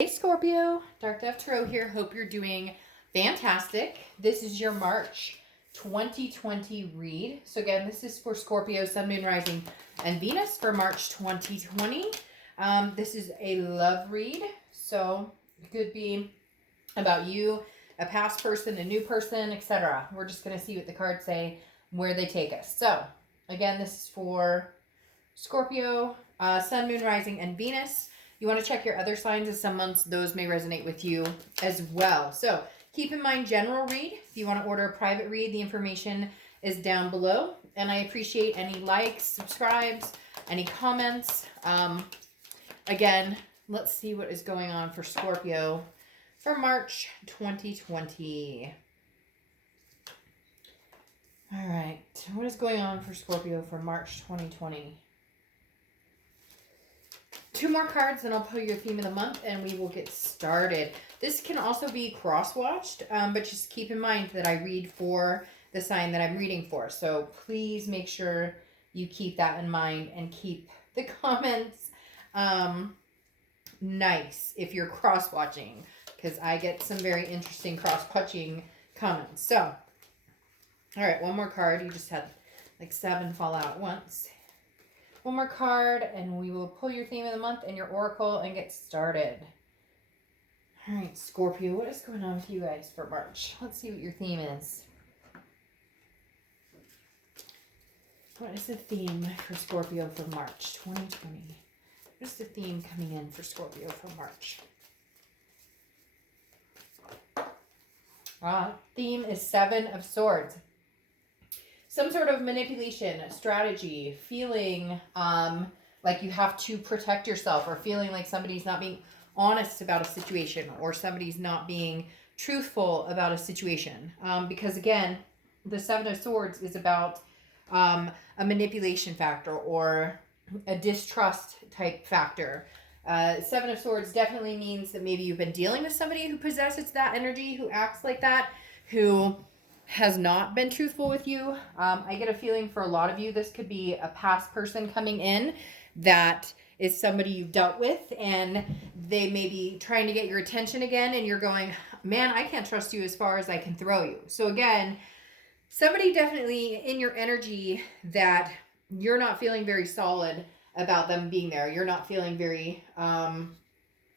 Hey Scorpio, Dark Dove Tarot here. Hope you're doing fantastic. This is your March 2020 read. So again, this is for Scorpio, Sun, Moon, Rising, and Venus for March 2020. This is a love read. So it could be about you, a past person, a new person, etc. We're just going to see what the cards say, where they take us. So again, this is for Scorpio, Sun, Moon, Rising, and Venus. You want to check your other signs, as some months those may resonate with you as well. So keep in mind, general read. If you want to order a private read, the information is down below. And I appreciate any likes, subscribes, any comments. Again, let's see what is going on for Scorpio for March 2020. All right, what is going on for Scorpio for March 2020? Two more cards, and I'll pull your theme of the month, and we will get started. This can also be cross-watched, but just keep in mind that I read for the sign that I'm reading for. So please make sure you keep that in mind and keep the comments nice if you're cross-watching, because I get some very interesting cross-watching comments. So, all right, one more card. You just had like 7 fall out at once. One more card, and we will pull your theme of the month and your oracle and get started. All right, Scorpio, what is going on with you guys for March? Let's see what your theme is. What is the theme for Scorpio for March 2020? What is the theme coming in for Scorpio for March? Theme is 7 of Swords. Some sort of manipulation, strategy, feeling like you have to protect yourself, or feeling like somebody's not being honest about a situation, or somebody's not being truthful about a situation. Because again, the 7 of Swords is about a manipulation factor or a distrust type factor. 7 of Swords definitely means that maybe you've been dealing with somebody who possesses that energy, who acts like that, who has not been truthful with you. I get a feeling for a lot of you, this could be a past person coming in that is somebody you've dealt with, and they may be trying to get your attention again, and you're going, man, I can't trust you as far as I can throw you. So again, somebody definitely in your energy that you're not feeling very solid about them being there. You're not feeling very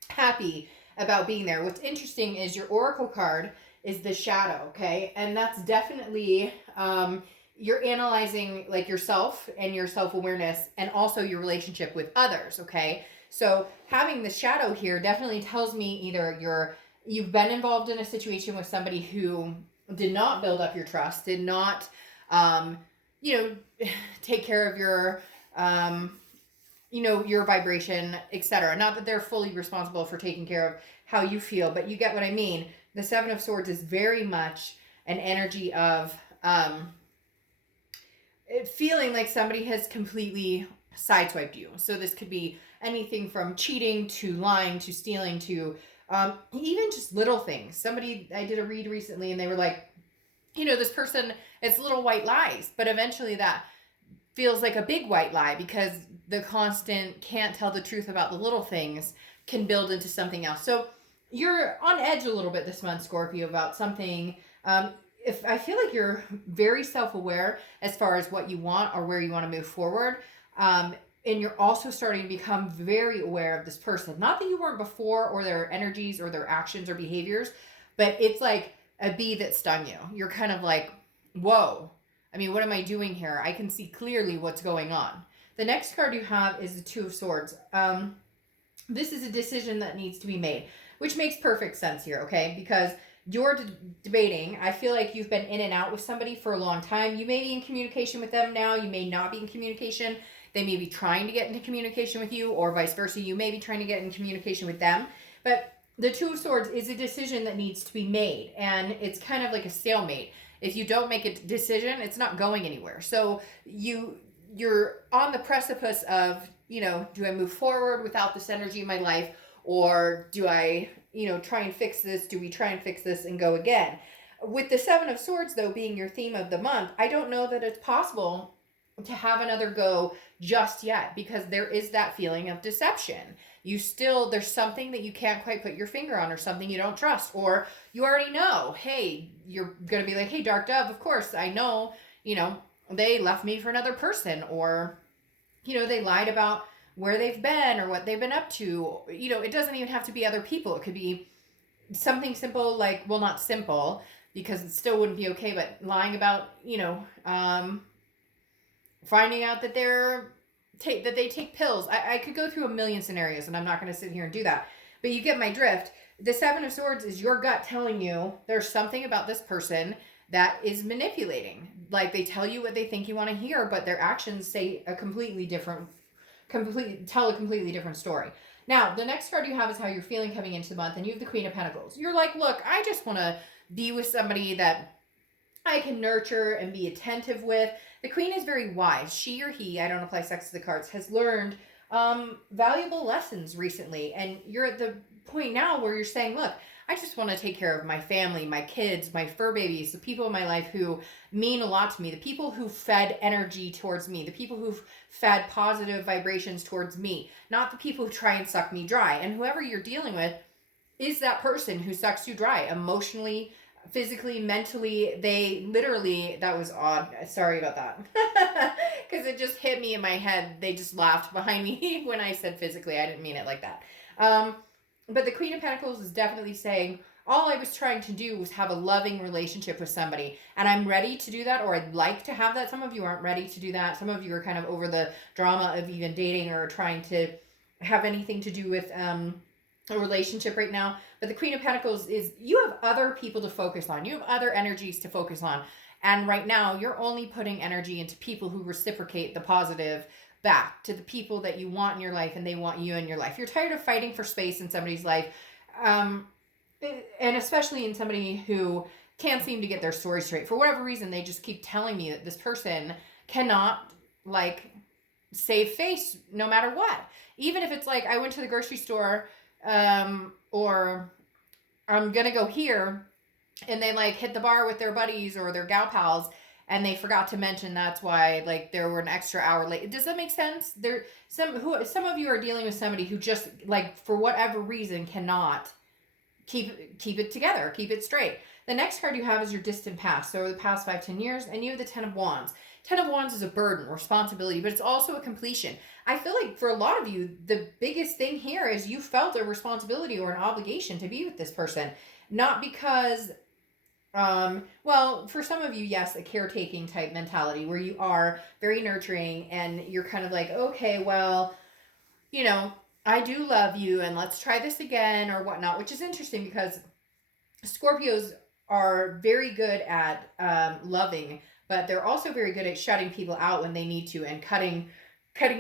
happy about being there. What's interesting is your oracle card is the shadow, okay? And that's definitely, you're analyzing like yourself and your self-awareness, and also your relationship with others, okay? So having the shadow here definitely tells me either you've been involved in a situation with somebody who did not build up your trust, did not, take care of your, your vibration, etc. Not that they're fully responsible for taking care of how you feel, but you get what I mean. The 7 of Swords is very much an energy of feeling like somebody has completely sideswiped you. So this could be anything from cheating to lying to stealing to even just little things. I did a read recently, and they were like, this person, it's little white lies, but eventually that feels like a big white lie, because the constant can't tell the truth about the little things can build into something else. So you're on edge a little bit this month, Scorpio, about something. If I feel like you're very self-aware as far as what you want or where you want to move forward. And you're also starting to become very aware of this person. Not that you weren't before, or their energies or their actions or behaviors, but it's like a bee that stung you. You're kind of like, whoa, I mean, what am I doing here? I can see clearly what's going on. The next card you have is the 2 of Swords. This is a decision that needs to be made, which makes perfect sense here, okay? Because you're debating. I feel like you've been in and out with somebody for a long time. You may be in communication with them now. You may not be in communication. They may be trying to get into communication with you, or vice versa. You may be trying to get in communication with them. But the 2 of Swords is a decision that needs to be made, and it's kind of like a stalemate. If you don't make a decision, it's not going anywhere. So you're on the precipice of, do I move forward without this energy in my life, or do I, try and fix this? Do we try and fix this and go again? With the 7 of Swords, though, being your theme of the month, I don't know that it's possible to have another go just yet, because there is that feeling of deception. there's something that you can't quite put your finger on, or something you don't trust, or you already know, hey, you're going to be like, hey, Dark Dove, of course, I know, they left me for another person, or, they lied about where they've been or what they've been up to. It doesn't even have to be other people. It could be something simple, like, well, not simple, because it still wouldn't be okay, but lying about, finding out that that they take pills. I could go through a million scenarios, and I'm not going to sit here and do that. But you get my drift. The Seven of Swords is your gut telling you there's something about this person that is manipulating. Like, they tell you what they think you want to hear, but their actions say tell a completely different story. Now, the next card you have is how you're feeling coming into the month, and you have the Queen of Pentacles. You're like, look, I just want to be with somebody that I can nurture and be attentive with. The Queen is very wise. She or he, I don't apply sex to the cards, has learned valuable lessons recently. And you're at the point now where you're saying, look, I just want to take care of my family, my kids, my fur babies, the people in my life who mean a lot to me, the people who fed energy towards me, the people who've fed positive vibrations towards me, not the people who try and suck me dry. And whoever you're dealing with is that person who sucks you dry emotionally, physically, mentally. They literally, that was odd. Sorry about that. Because it just hit me in my head. They just laughed behind me when I said physically. I didn't mean it like that. But the Queen of Pentacles is definitely saying, all I was trying to do was have a loving relationship with somebody. And I'm ready to do that, or I'd like to have that. Some of you aren't ready to do that. Some of you are kind of over the drama of even dating or trying to have anything to do with a relationship right now. But the Queen of Pentacles is, you have other people to focus on. You have other energies to focus on. And right now, you're only putting energy into people who reciprocate the positive back to the people that you want in your life, and they want you in your life. You're tired of fighting for space in somebody's life, and especially in somebody who can't seem to get their story straight. For whatever reason, they just keep telling me that this person cannot, like, save face no matter what. Even if it's like, I went to the grocery store, or I'm gonna go here, and they like hit the bar with their buddies or their gal pals, and they forgot to mention that's why, like, there were an extra hour late. Does that make sense? Some of you are dealing with somebody who just, like, for whatever reason cannot keep it together, keep it straight. The next card you have is your distant past. So over the past 5-10 years, and you have the Ten of Wands. Ten of Wands is a burden, responsibility, but it's also a completion. I feel like for a lot of you, the biggest thing here is you felt a responsibility or an obligation to be with this person. Not because, well, for some of you, yes, a caretaking type mentality where you are very nurturing and you're kind of like, okay, well, I do love you and let's try this again or whatnot, which is interesting because Scorpios are very good at loving, but they're also very good at shutting people out when they need to and cutting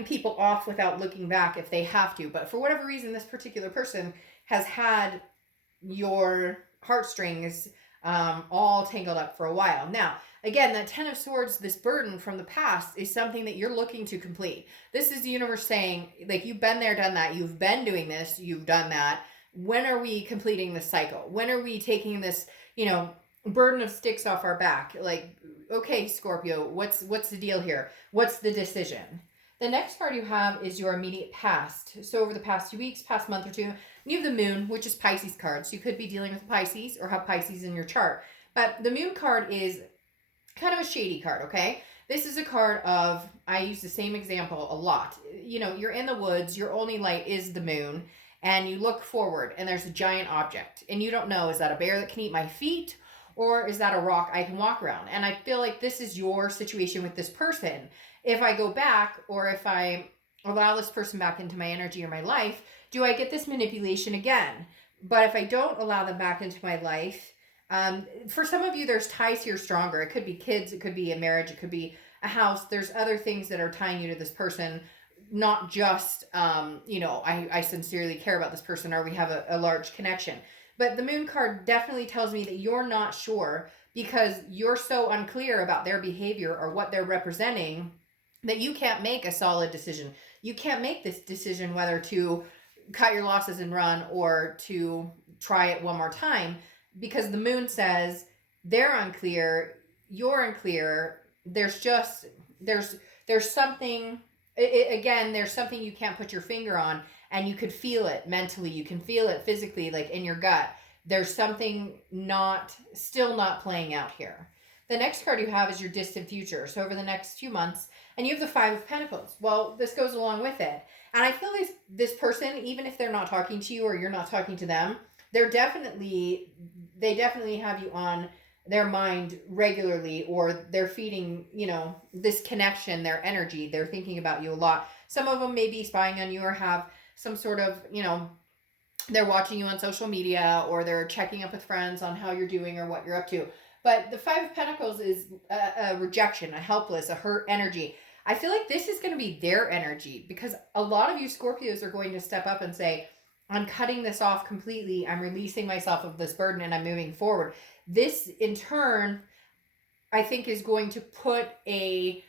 people off without looking back if they have to. But for whatever reason, this particular person has had your heartstrings all tangled up for a while. Now, again, that Ten of Swords, this burden from the past, is something that you're looking to complete. This is the universe saying, like, you've been there, done that. You've been doing this. You've done that. When are we completing this cycle? When are we taking this, burden of sticks off our back? Like, okay, Scorpio, what's the deal here? What's the decision? The next card you have is your immediate past. So over the past 2 weeks, past month or two, you have the Moon, which is Pisces card. So you could be dealing with Pisces or have Pisces in your chart. But the Moon card is kind of a shady card, okay? This is a card of, I use the same example a lot. You're in the woods, your only light is the moon, and you look forward and there's a giant object. And you don't know, is that a bear that can eat my feet? Or is that a rock I can walk around? And I feel like this is your situation with this person. If I go back, or if I allow this person back into my energy or my life, do I get this manipulation again? But if I don't allow them back into my life, for some of you, there's ties here stronger. It could be kids, it could be a marriage, it could be a house. There's other things that are tying you to this person, not just, I sincerely care about this person or we have a large connection. But the Moon card definitely tells me that you're not sure because you're so unclear about their behavior or what they're representing that you can't make a solid decision. You can't make this decision whether to cut your losses and run or to try it one more time, because the Moon says they're unclear, you're unclear. There's something, again, there's something you can't put your finger on. and you could feel it mentally, you can feel it physically, like in your gut. There's something still not playing out here. The next card you have is your distant future. So over the next few months, and you have the Five of Pentacles. Well, this goes along with it. And I feel like this person, even if they're not talking to you or you're not talking to them, they definitely have you on their mind regularly, or they're feeding, this connection, their energy. They're thinking about you a lot. Some of them may be spying on you or have some sort of, they're watching you on social media, or they're checking up with friends on how you're doing or what you're up to. But the Five of Pentacles is a rejection, a helpless, a hurt energy. I feel like this is going to be their energy, because a lot of you Scorpios are going to step up and say, I'm cutting this off completely. I'm releasing myself of this burden and I'm moving forward. This in turn, I think, is going to put you're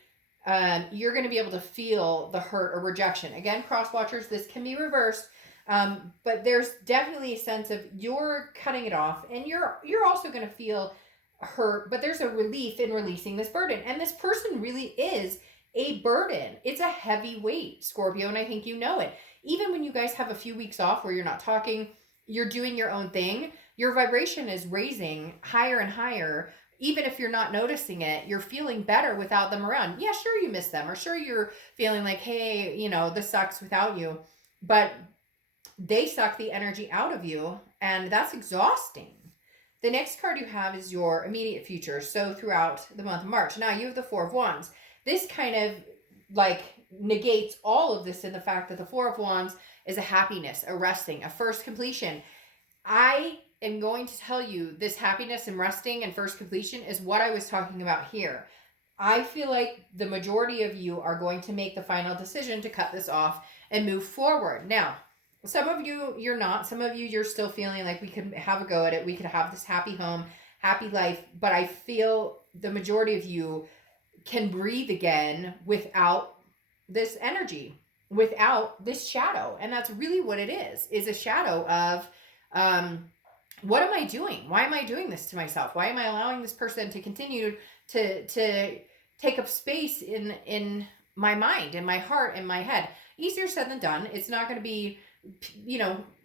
going to be able to feel the hurt or rejection. Again, cross watchers, this can be reversed. But there's definitely a sense of you're cutting it off, and you're also going to feel hurt, but there's a relief in releasing this burden. And this person really is a burden. It's a heavy weight, Scorpio, and I think you know it. Even when you guys have a few weeks off where you're not talking, you're doing your own thing, your vibration is raising higher and higher. Even if you're not noticing it, you're feeling better without them around. Yeah, sure, you miss them, or sure, you're feeling like, hey, this sucks without you, but they suck the energy out of you, and that's exhausting. The next card you have is your immediate future. So throughout the month of March. Now you have the Four of Wands. This kind of negates all of this in the fact that the Four of Wands is a happiness, a resting, a first completion. I am going to tell you, this happiness and resting and first completion is what I was talking about here. I feel like the majority of you are going to make the final decision to cut this off and move forward. Now, some of you, you're not. Some of you, you're still feeling like we could have a go at it. We could have this happy home, happy life. But I feel the majority of you can breathe again without this energy, without this shadow. And that's really what it is a shadow of, what am I doing? Why am I doing this to myself? Why am I allowing this person to continue to take up space in my mind, in my heart, in my head? Easier said than done. It's not going to be,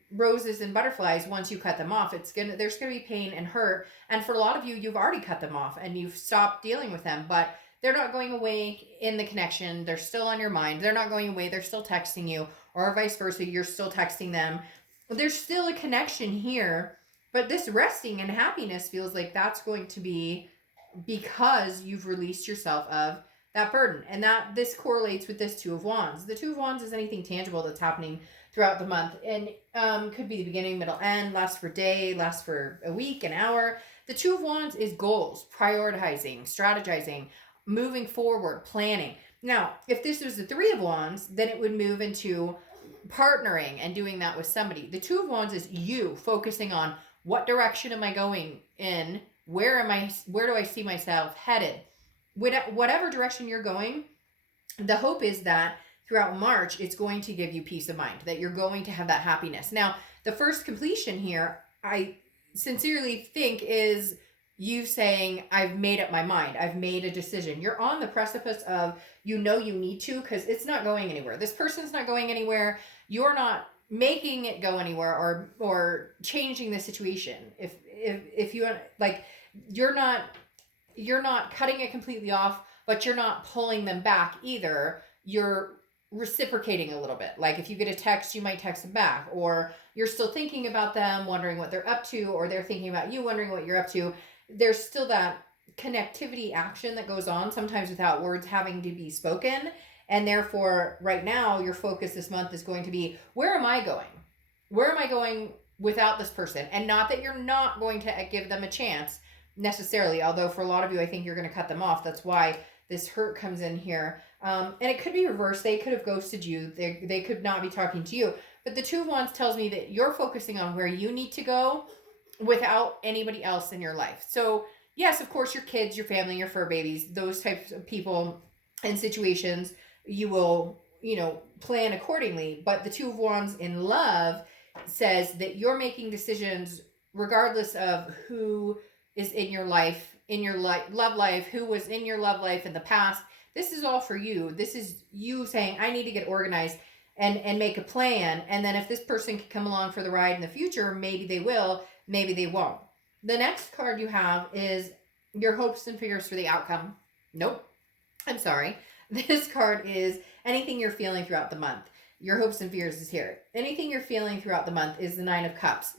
roses and butterflies once you cut them off. There's going to be pain and hurt. And for a lot of you, you've already cut them off and you've stopped dealing with them, but they're not going away in the connection. They're still on your mind. They're not going away. They're still texting you, or vice versa. You're still texting them. There's still a connection here, but this resting and happiness feels like that's going to be because you've released yourself of that burden. And that this correlates with this Two of Wands. The Two of Wands is anything tangible that's happening throughout the month, and could be the beginning, middle, end, lasts for a day, lasts for a week, an hour. The Two of Wands is goals, prioritizing, strategizing, moving forward, planning. Now, if this was the Three of Wands, then it would move into partnering and doing that with somebody. The Two of Wands is you focusing on what direction am I going in? Where do I see myself headed? Whatever direction you're going, the hope is that throughout March, it's going to give you peace of mind, that you're going to have that happiness. Now, the first completion here, I sincerely think, is you saying, I've made up my mind. I've made a decision. You're on the precipice of, you need to, because it's not going anywhere. This person's not going anywhere. You're not making it go anywhere or changing the situation. If you you're not cutting it completely off, but you're not pulling them back either. You're reciprocating a little bit. Like if you get a text, you might text them back, or you're still thinking about them, wondering what they're up to, or they're thinking about you, wondering what you're up to. There's still that connectivity action that goes on, sometimes without words having to be spoken. And therefore, right now, your focus this month is going to be, where am I going? Where am I going without this person? And not that you're not going to give them a chance necessarily, although for a lot of you, I think you're going to cut them off. That's why this hurt comes in here. And it could be reversed. They could have ghosted you. They could not be talking to you. But the Two of Wands tells me that you're focusing on where you need to go without anybody else in your life. So yes, of course, your kids, your family, your fur babies, those types of people and situations, you will, plan accordingly. But the Two of Wands in love says that you're making decisions regardless of who is in your life, love life, who was in your love life in the past. This is all for you. This is you saying, I need to get organized. and make a plan. And then if this person can come along for the ride in the future, maybe they will, maybe they won't. The next card you have is your hopes and fears for the outcome. Nope. I'm sorry. This card is anything you're feeling throughout the month. Your hopes and fears is here. Anything you're feeling throughout the month is the Nine of Cups.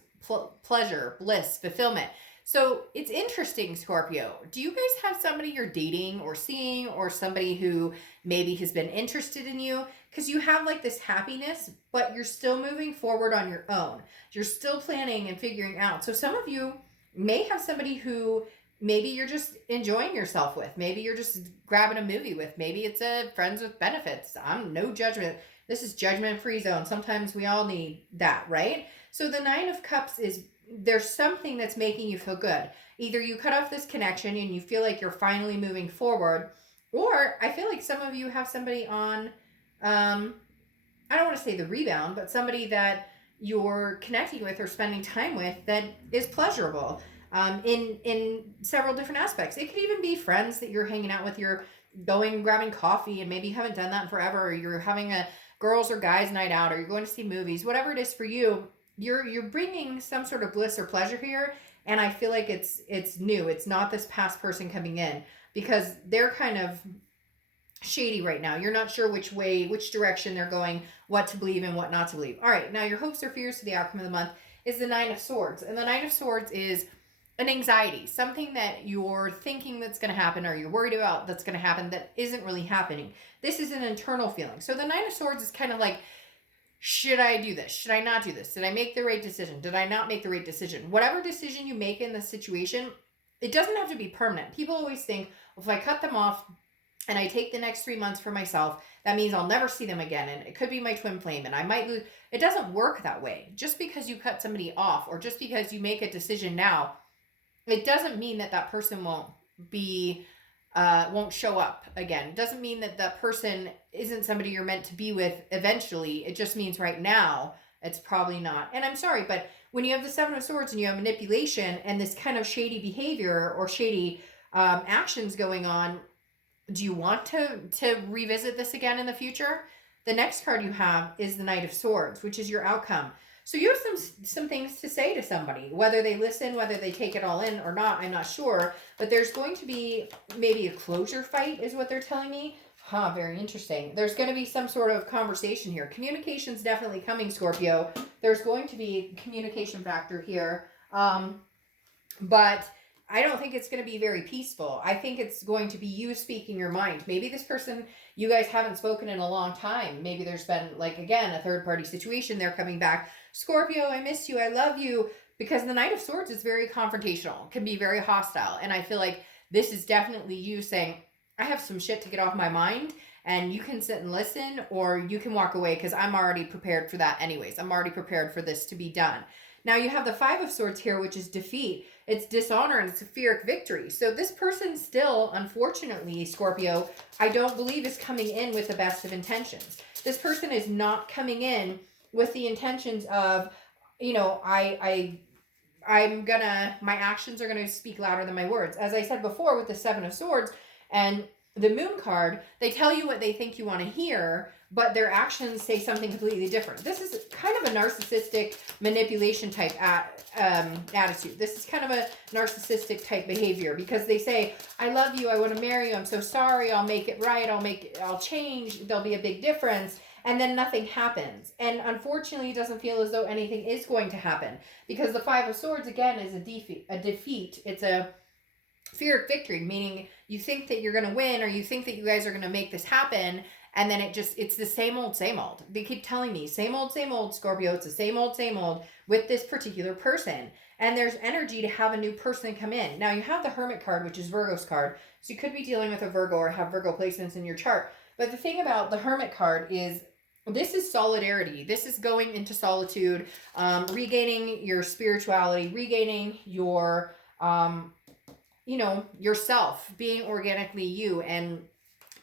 Pleasure, bliss, fulfillment. So it's interesting, Scorpio. Do you guys have somebody you're dating or seeing, or somebody who maybe has been interested in you? Because you have like this happiness, but you're still moving forward on your own. You're still planning and figuring out. So some of you may have somebody who maybe you're just enjoying yourself with. Maybe you're just grabbing a movie with. Maybe it's a friends with benefits. I'm no judgment. This is judgment-free zone. Sometimes we all need that, right? So the Nine of Cups is, there's something that's making you feel good. Either you cut off this connection and you feel like you're finally moving forward, or I feel like some of you have somebody on, I don't want to say the rebound, but somebody that you're connecting with or spending time with that is pleasurable. In several different aspects. It could even be friends that you're hanging out with. You're going grabbing coffee and maybe you haven't done that in forever, or you're having a girls or guys night out, or you're going to see movies. Whatever it is for you, you're bringing some sort of bliss or pleasure here, and I feel like it's new. It's not this past person coming in, because they're kind of shady right now. You're not sure which way, which direction they're going, what to believe and what not to believe. All right, now your hopes or fears for the outcome of the month is the Nine of Swords, and the Nine of Swords is an anxiety, something that you're thinking that's going to happen, or you're worried about that's going to happen that isn't really happening. This is an internal feeling. So the Nine of Swords is kind of like, should I do this? Should I not do this? Did I make the right decision? Did I not make the right decision? Whatever decision you make in this situation, it doesn't have to be permanent. People always think, well, if I cut them off and I take the next 3 months for myself, that means I'll never see them again. And it could be my twin flame and I might lose. It doesn't work that way. Just because you cut somebody off, or just because you make a decision now, it doesn't mean that that person won't show up again. It doesn't mean that that person isn't somebody you're meant to be with eventually. It just means right now it's probably not. And I'm sorry, but when you have the Seven of Swords and you have manipulation and this kind of shady behavior or shady actions going on, do you want to revisit this again in the future? The next card you have is the Knight of Swords, which is your outcome. So you have some things to say to somebody. Whether they listen, whether they take it all in or not, I'm not sure. But there's going to be maybe a closure fight is what they're telling me. Very interesting. There's going to be some sort of conversation here. Communication's definitely coming, Scorpio. There's going to be a communication factor here. But I don't think it's going to be very peaceful. I think it's going to be you speaking your mind. Maybe this person, you guys haven't spoken in a long time. Maybe there's been, like, again, a third-party situation. They're coming back. Scorpio, I miss you. I love you. Because the Knight of Swords is very confrontational. Can be very hostile. And I feel like this is definitely you saying, I have some shit to get off my mind. And you can sit and listen, or you can walk away, because I'm already prepared for that anyways. I'm already prepared for this to be done. Now you have the Five of Swords here, which is defeat. It's dishonor and it's a Pyrrhic victory. So this person still, unfortunately, Scorpio, I don't believe is coming in with the best of intentions. This person is not coming in with the intentions of, you know, my actions are gonna speak louder than my words. As I said before with the Seven of Swords and the Moon card, they tell you what they think you want to hear, but their actions say something completely different. This is kind of a narcissistic manipulation type attitude. This is kind of a narcissistic type behavior, because they say, I love you, I want to marry you, I'm so sorry, I'll make it right, I'll change, there'll be a big difference, and then nothing happens. And unfortunately, it doesn't feel as though anything is going to happen, because the Five of Swords, again, is a defeat. It's a Pyrrhic victory, meaning you think that you're going to win, or you think that you guys are going to make this happen, and then it's the same old, same old. They keep telling me, same old, Scorpio. It's the same old with this particular person. And there's energy to have a new person come in. Now, you have the Hermit card, which is Virgo's card. So you could be dealing with a Virgo or have Virgo placements in your chart. But the thing about the Hermit card is, this is solidarity. This is going into solitude, regaining your spirituality, regaining your, yourself, being organically you, and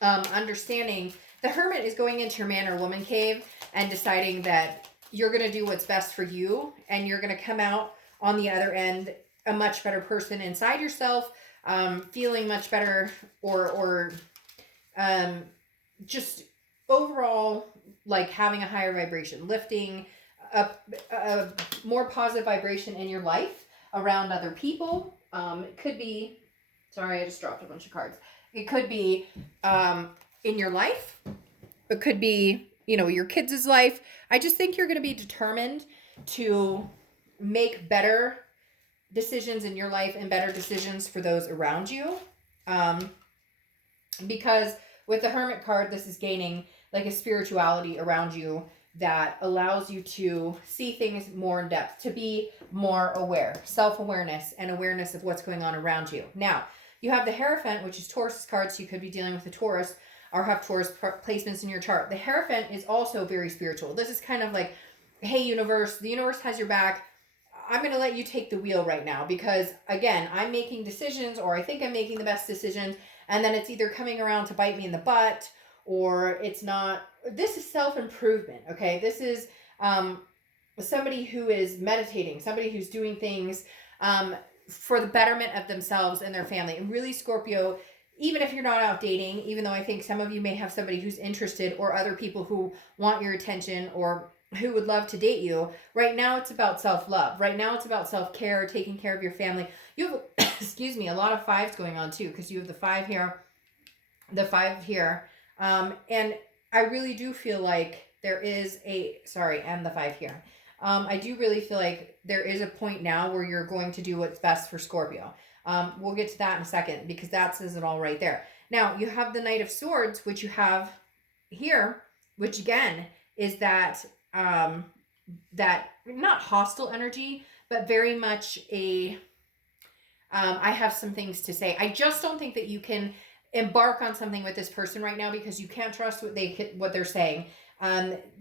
understanding. The Hermit is going into your man or woman cave and deciding that you're going to do what's best for you, and you're going to come out on the other end a much better person inside yourself, feeling much better, or just overall like having a higher vibration, lifting a more positive vibration in your life around other people. It could be, sorry, I just dropped a bunch of cards. It could be in your life. It could be, you know, your kids' life. I just think you're going to be determined to make better decisions in your life and better decisions for those around you. Because with the Hermit card, this is gaining like a spirituality around you that allows you to see things more in depth, to be more aware, self-awareness and awareness of what's going on around you. Now, you have the Hierophant, which is Taurus card, so you could be dealing with a Taurus or have Taurus placements in your chart. The Hierophant is also very spiritual. This is kind of like, hey, universe, the universe has your back. I'm going to let you take the wheel right now because, again, I'm making decisions, or I think I'm making the best decisions, and then it's either coming around to bite me in the butt or it's not. This is self-improvement, okay? This is somebody who is meditating, somebody who's doing things for the betterment of themselves and their family. And really, Scorpio, even if you're not out dating, even though I think some of you may have somebody who's interested or other people who want your attention or who would love to date you, right now it's about self-love. Right now it's about self-care, taking care of your family. You have, excuse me, a lot of fives going on too, because you have the 5 here, the 5 here. And I really do feel like there is a, sorry, and the 5 here. I do really feel like there is a point now where you're going to do what's best for Scorpio. We'll get to that in a second because that says it all right there. Now, you have the Knight of Swords, which you have here, which again is that that not hostile energy, but very much a I have some things to say. I just don't think that you can embark on something with this person right now because you can't trust what they're saying.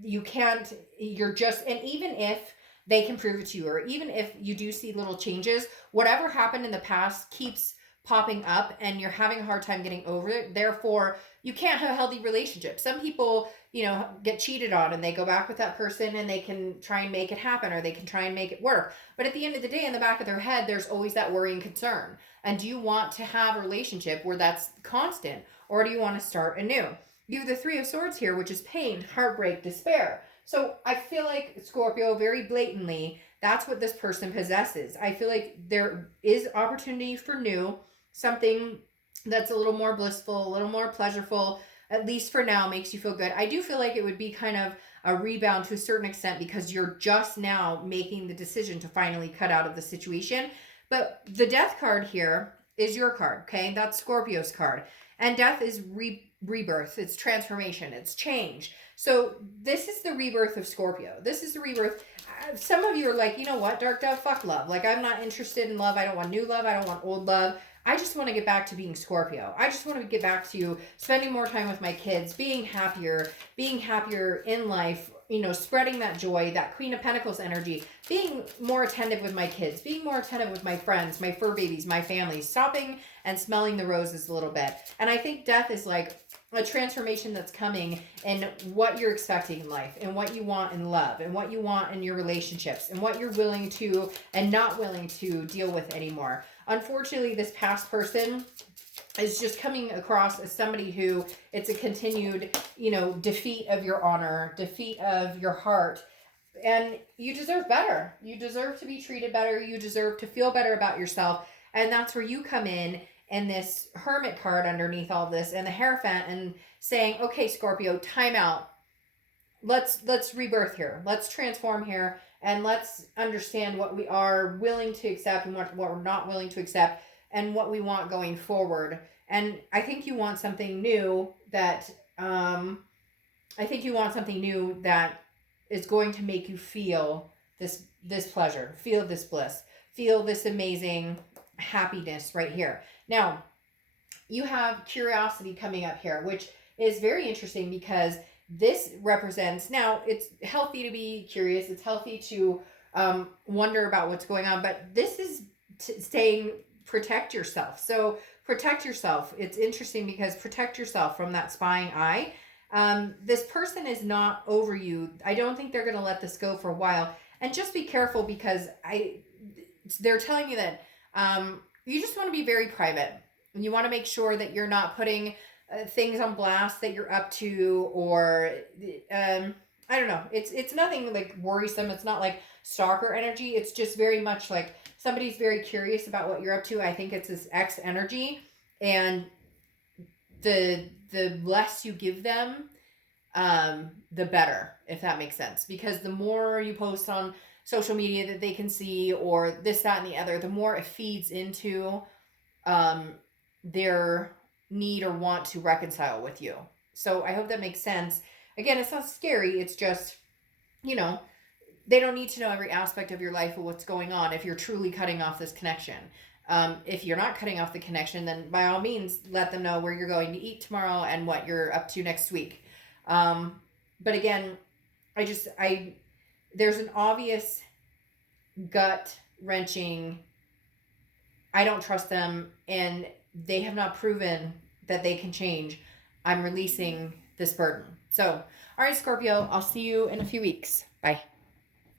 You can't, you're just, and even if they can prove it to you, or even if you do see little changes, whatever happened in the past keeps popping up and you're having a hard time getting over it. Therefore, you can't have a healthy relationship. Some people, you know, get cheated on and they go back with that person and they can try and make it happen or they can try and make it work. But at the end of the day, in the back of their head, there's always that worry and concern. And do you want to have a relationship where that's constant, or do you want to start anew? You have the 3 of Swords here, which is pain, heartbreak, despair. So I feel like Scorpio, very blatantly, that's what this person possesses. I feel like there is opportunity for new, something that's a little more blissful, a little more pleasurable, at least for now, makes you feel good. I do feel like it would be kind of a rebound to a certain extent because you're just now making the decision to finally cut out of the situation. But the Death card here is your card, okay? That's Scorpio's card. And death is rebirth, it's transformation, it's change. So this is the rebirth of Scorpio. This is the rebirth. Some of you are like, you know what, Dark Dove, fuck love. Like, I'm not interested in love. I don't want new love. I don't want old love. I just want to get back to being Scorpio. I just want to get back to spending more time with my kids, being happier in life, you know, spreading that joy, that Queen of Pentacles energy, being more attentive with my kids, being more attentive with my friends, my fur babies, my family, stopping and smelling the roses a little bit. And I think death is like a transformation that's coming in what you're expecting in life and what you want in love and what you want in your relationships and what you're willing to and not willing to deal with anymore. Unfortunately, this past person is just coming across as somebody who it's a continued, you know, defeat of your honor, defeat of your heart. And you deserve better. You deserve to be treated better. You deserve to feel better about yourself. And that's where you come in and this Hermit card underneath all this and the Hierophant and saying, okay, Scorpio, time out. Let's rebirth here. Let's transform here. And let's understand what we are willing to accept and what we're not willing to accept and what we want going forward. And I think you want something new that, is going to make you feel this pleasure, feel this bliss, feel this amazing happiness right here. Now, you have curiosity coming up here, which is very interesting because this represents, now it's healthy to be curious. It's healthy to wonder about what's going on, but this is saying protect yourself. So protect yourself. It's interesting because protect yourself from that spying eye. This person is not over you. I don't think they're going to let this go for a while. And just be careful because they're telling you that you just want to be very private. And you want to make sure that you're not putting things on blast that you're up to, or I don't know. It's nothing like worrisome. It's not like stalker energy. It's just very much like somebody's very curious about what you're up to. I think it's this X energy, and the less you give them, the better, if that makes sense. Because the more you post on social media that they can see, or this, that, and the other, the more it feeds into their need or want to reconcile with you. So I hope that makes sense. Again, it's not scary. It's just, you know, they don't need to know every aspect of your life or what's going on if you're truly cutting off this connection. If you're not cutting off the connection, then by all means, let them know where you're going to eat tomorrow and what you're up to next week. But again, there's an obvious gut wrenching, I don't trust them, and they have not proven that they can change. I'm releasing this burden. So, all right, Scorpio, I'll see you in a few weeks. Bye.